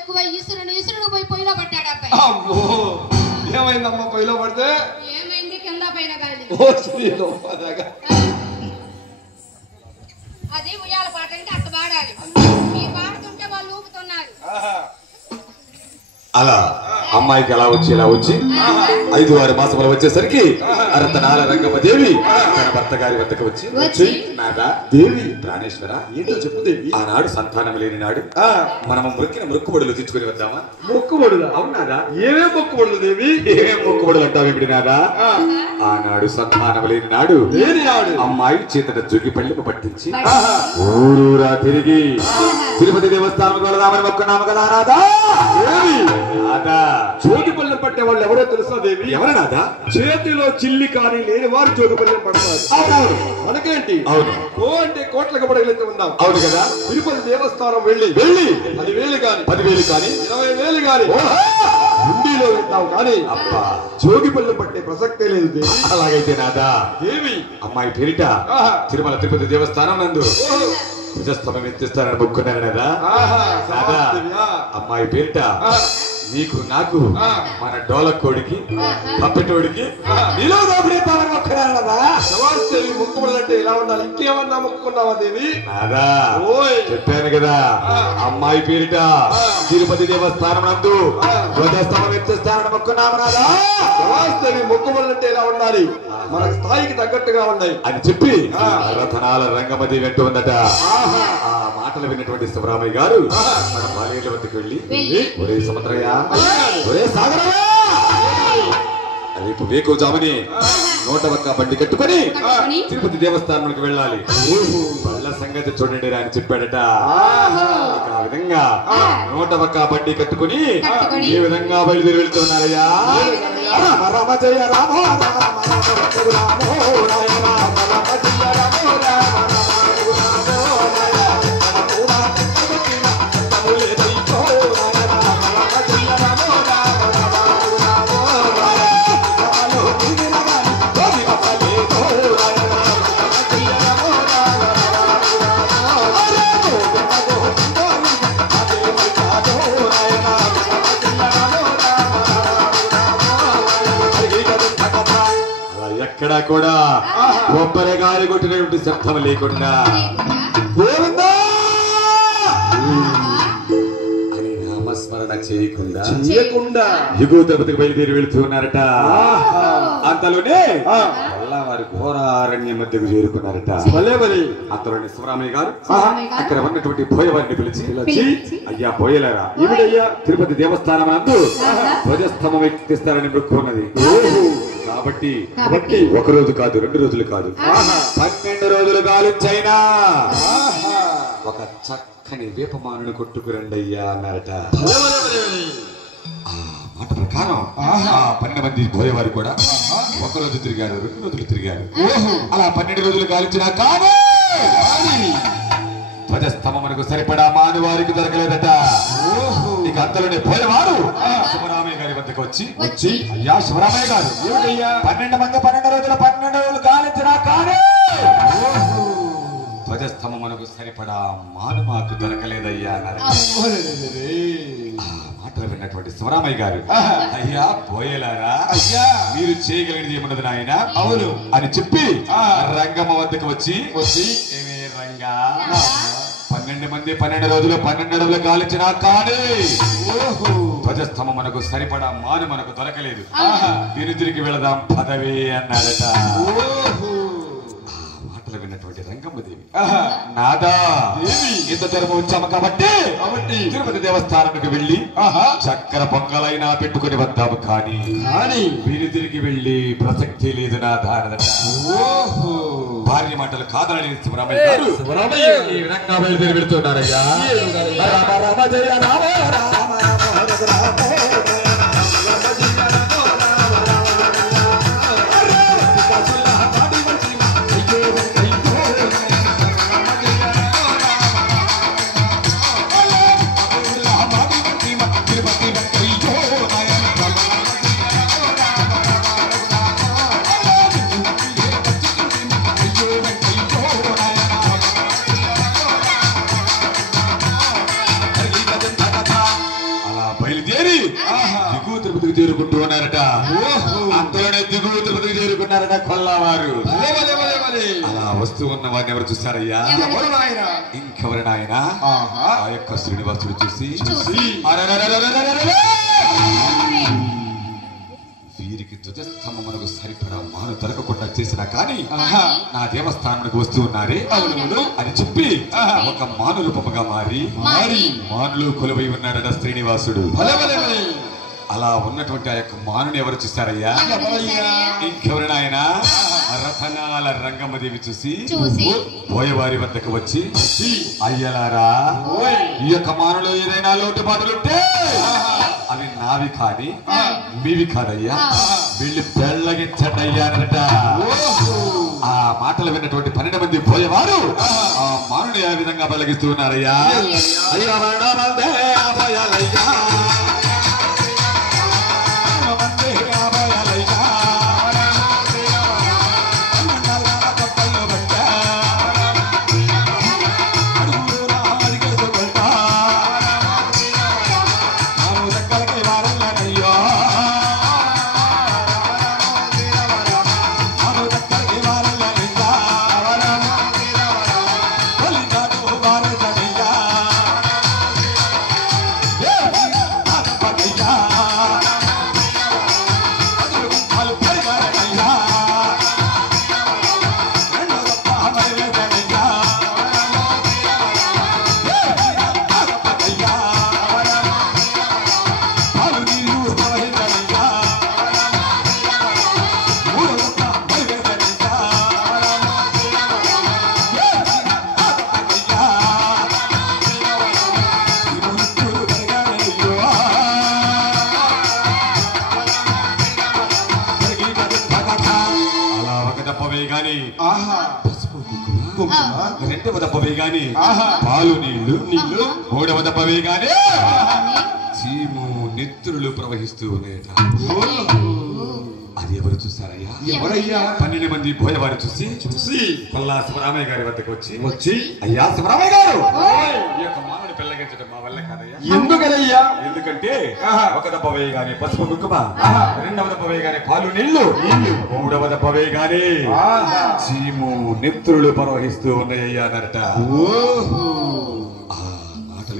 ఎక్కువ ఇసురుడు పోయి పొయ్యిలో పట్టాడు అబ్బాయి. ఏమైందమ్మా పొయ్యిలో పడితే? ఏమైంది కింద పైన గాలి. అది ఉయ్యాల పాట అంటే అట్ట పాడాలి. ఈ పాడుతుంటే వాళ్ళు ఊపుతున్నారు. అలా అమ్మాయికి ఎలా వచ్చి 5-6 మాసములు వచ్చేసరికి అరతనాల రంగమ్మదేవి తన భర్త గారి వద్దకు వచ్చి నాదా దేవి ప్రాణేశ్వర ఏంటో చెప్పు దేవి, ఆనాడు సంతానం లేని నాడు మనము మొక్కిన మొక్కుబడులు తెచ్చుకుని వద్దామా? మొక్కుబడులు? అవునాదా? ఏమేం మొక్కుబడులు దేవి? ఏమేం మొక్కుబడులు అంటావు ఇప్పుడు నాదా? ఆనాడు సంతానం లేని నాడు అమ్మాయి చేతట జోగి పళ్ళెము పట్టించి ఊరూరా తిరిగి తిరుపతి దేవస్థానం వెళదామని మొక్కున్నాము కదా నాదా. జోగి పళ్ళెం పట్టే వాళ్ళు ఎవరో తెలుసా దేవి? ఎవరు నాదా? చేతిలో చిల్లి కానీ లేని వారు జోగి పళ్ళెం పడతారు. అవునవును. మనకేంటి? అవును. అంటే కోట్లకు పడగలిగితే ఉన్నాం. అవును కదా. తిరుపతి దేవస్థానం వెళ్ళి 10,000 కానీ 10,000 కానీ 20,000 కానీ హుండీలో వెళ్తావు కానీ జోగి పళ్ళెం పట్టే ప్రసక్తే లేదు దేవి. అలాగైతే నాదా దేవి అమ్మాయి పేరిట తిరుమల తిరుపతి దేవస్థానం నందు ధ్వజస్తంభం ఎత్తిస్తారని మొక్కున్నారు కదా. అమ్మాయి పేరిట నీకు నాకు మన డోలకోడికి పప్పెటోడికి మొక్కుబడులంటే ఇలా ఉండాలి. ఇంకేమన్నా మొక్కుకున్నావా దేవి? నాదా చెప్పాను కదా అమ్మాయి పేరిట తిరుపతి దేవస్థానం నందు ధ్వజస్తంభం ఎత్తిస్తారని మొక్కున్నాము నాదా. దేవి మొక్కుబడులంటే ఇలా ఉండాలి, మన స్థాయికి తగ్గట్టుగా ఉన్నాయి అని చెప్పి రతనాల రంగమదేవి అంటూ ఉందట. ఆ మాటలు విన్నటువంటి శివరామయ్య గారు మన బాలేళ్ళ వద్దకు వెళ్ళి ఒరే సముద్రయ్య ఒరే సాగరయ్య రేపు వేకువజాముని 101 బండి కట్టుకొని తిరుపతి దేవస్థానానికి వెళ్ళాలి. వాళ్ళ సంగతి చూడండి అని చెప్పాడట. ఆ విధంగా 101 బండి కట్టుకుని ఏ విధంగా బయలుదేరి వెళ్తున్నారయ్యా? రామ రామ జయ రామ ఎక్కడా కూడా కొబ్బరి గాలి కొట్టినటువంటి శబ్దం లేకుండా గోవిందా అని నామస్మరణ చేయకుండా ఎగువ తిరుపతికి బయలుదేరి వెళుతూ ఉన్నారట. అంతలోనే వారు ఘోరారణ్యం మధ్యకు చేరుకున్నారట. అంతలోనే శివరామయ్య గారు అక్కడ ఉన్నటువంటి బోయవారిని పిలిచి అయ్యా బోయలేరా, ఈవిడయ్యా తిరుపతి దేవస్థానం నందు ధ్వజస్తంభం ఎత్తిస్తారని మొక్కున్నది. కాబట్టి 1 రోజు కాదు 2 రోజులు కాదు 12 రోజులు గాలించైనా ఒక చక్కని వేపమానును కొట్టుకురండి అయ్యా అన్నారట. ఆ మాట ప్రకారం 12 మంది పోయేవారు కూడా 1 రోజు తిరిగారు 2 రోజులు తిరిగారు. అలా 12 రోజులు గాలించినా కానీ ధ్వజస్తంభమునకు సరిపడా మానవారికి దొరకలేదట. ఇక అంతలోనే పోయేవారు శివరామయ్య గారి వద్దకు వచ్చి అయ్యా శివరామయ్య గారు 12 రోజులు 12 రోజులు గాలించినా కానీ ధ్వజస్తంభమునకు సరిపడా మాను మాకు దొరకలేదయ్యా అన్నారు. మాటలు విన్నటువంటి శివరామయ్య గారు అయ్యా పోయేలారా అయ్యా మీరు చేయగలిగినది ఏమన్నది నాయన అవును అని చెప్పి రంగమ్మ వద్దకు వచ్చి ఏమే రంగా 12 మంది 12 రోజులు 12 అడుగులు గాలించినా కానీ ధ్వజస్తంభం మనకు సరిపడా మాను మనకు దొరకలేదు. దీని తిరిగి వెళదాం పదవే అన్నాడట. మాటలు విన్నటువంటి రంగమ్మదేవి నాదా ఇంత దూరం వచ్చాము కాబట్టి తిరుపతి దేవస్థానానికి వెళ్ళి చక్కెర పొంగలైనా పెట్టుకుని వద్దాము కానీ వీరి తిరిగి వెళ్ళి ప్రసక్తి లేదు నా ధారదట. భార్య మాటలు కాదని శివరామయ్య గారు ఈ విధంగా బయలుదేరి వెళ్తున్నారయ్యా. రామ రామ జయ రామ రామ దిగువ తిరుపతికి చేరుకుంటూ ఉన్నారట. అంతలోనే దిగువ తిరుపతికి చేరుకున్నారట కొల్లవారు. అలా వస్తూ ఉన్న వారిని ఎవరు చూస్తారయ్యా? ఇంకెవరు నాయన? ఆ యొక్క శ్రీనివాసుడు చూసి వీరికి ధ్వజస్తంభమునకు సరిపడా మాను దొరకకుండా చేసినా కానీ నా దేవస్థానానికి వస్తూ ఉన్నారే అని చెప్పి ఒక మాను రూపముగా మారి మానులు కొలువై ఉన్నాడట శ్రీనివాసుడు. అలా ఉన్నటువంటి ఆ యొక్క మానుని ఎవరు చూస్తారయ్యా? ఇంకెవరు ఆయన? రతనాల రంగమ్మదేవి చూసి పోయేవారి వద్దకు వచ్చి అయ్యలారా, ఈ యొక్క మానులో ఏదైనా లోటుపాటులుంటే అవి నావి కాని మీవి కాదయ్యా, వీళ్ళు పెళ్ళగించండి అన్నట. ఆ మాటలు విన్నటువంటి 12 మంది పోయేవారు ఆ మానుని ఆ విధంగా పెళ్ళగిస్తూ ఉన్నారయ్యా. అయ్యా రెండవ దప్పవే గాని పాలు నీళ్లు మూడవ దప్పవే గాని చీము నెత్తురులు ప్రవహిస్తూ ఉన్నాయట. అది ఎవరు చూసారయ్యా? ఎవరయ్యా? 12 మంది పోయేవారు చూసి కొల్లా శివరామయ్య గారి వద్దకు వచ్చి అయ్యా శివరామయ్య గారు, ఈ యొక్క మానవుని పెళ్ళగించడం మా వల్ల కాదయ్యా. ఎందుకనయ్యా? ఎందుకంటే ఒక దప్ప వేయగానే పసుపు కుంకుమ, రెండవ దప్ప వేయగానే పాలు నీళ్లు, మూడవ దప్ప వేయగానే చీము నెత్తురులు ప్రవహిస్తూ ఉన్నాయ్యా అన్నట.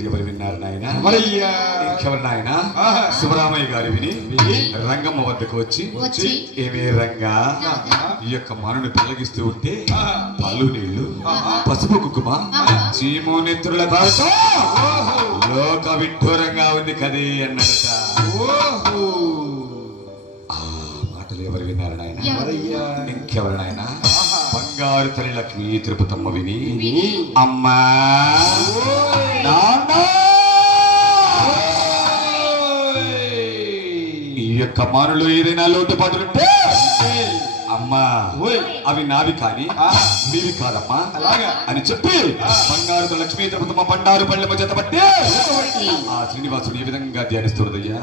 ఎవరు విన్నారు నాయన? ఇంకెవరు నాయన? శివరామయ్య గారి విని రంగమ్మ వద్దకు వచ్చి ఏమే రంగా, ఈ యొక్క మానుని పెళ్ళగిస్తూ ఉంటే పాలు నీళ్లు పసుపు కుంకుమ చీము నెత్తురుల భాష లోక విడ్డూరంగా ఉంది కదే అన్నట. ఆ మాటలు ఎవరు విన్నారు నాయన? ఇంకెవరు నాయన? బంగారు తల్లి లక్ష్మీ తిరుపతమ్మ విని అమ్మా ఈ యొక్క మానులు ఏదైనా లోటుపాటులుంటే అమ్మా అవి నావి కాని మీవి కాదమ్మా అని చెప్పి బంగారు లక్ష్మీ తిరుపతమ్మ బండారు పళ్ళెమ్మ చేత పట్టి ఆ శ్రీనివాసుడు ఈ విధంగా ధ్యానిస్తున్నదయ్యా.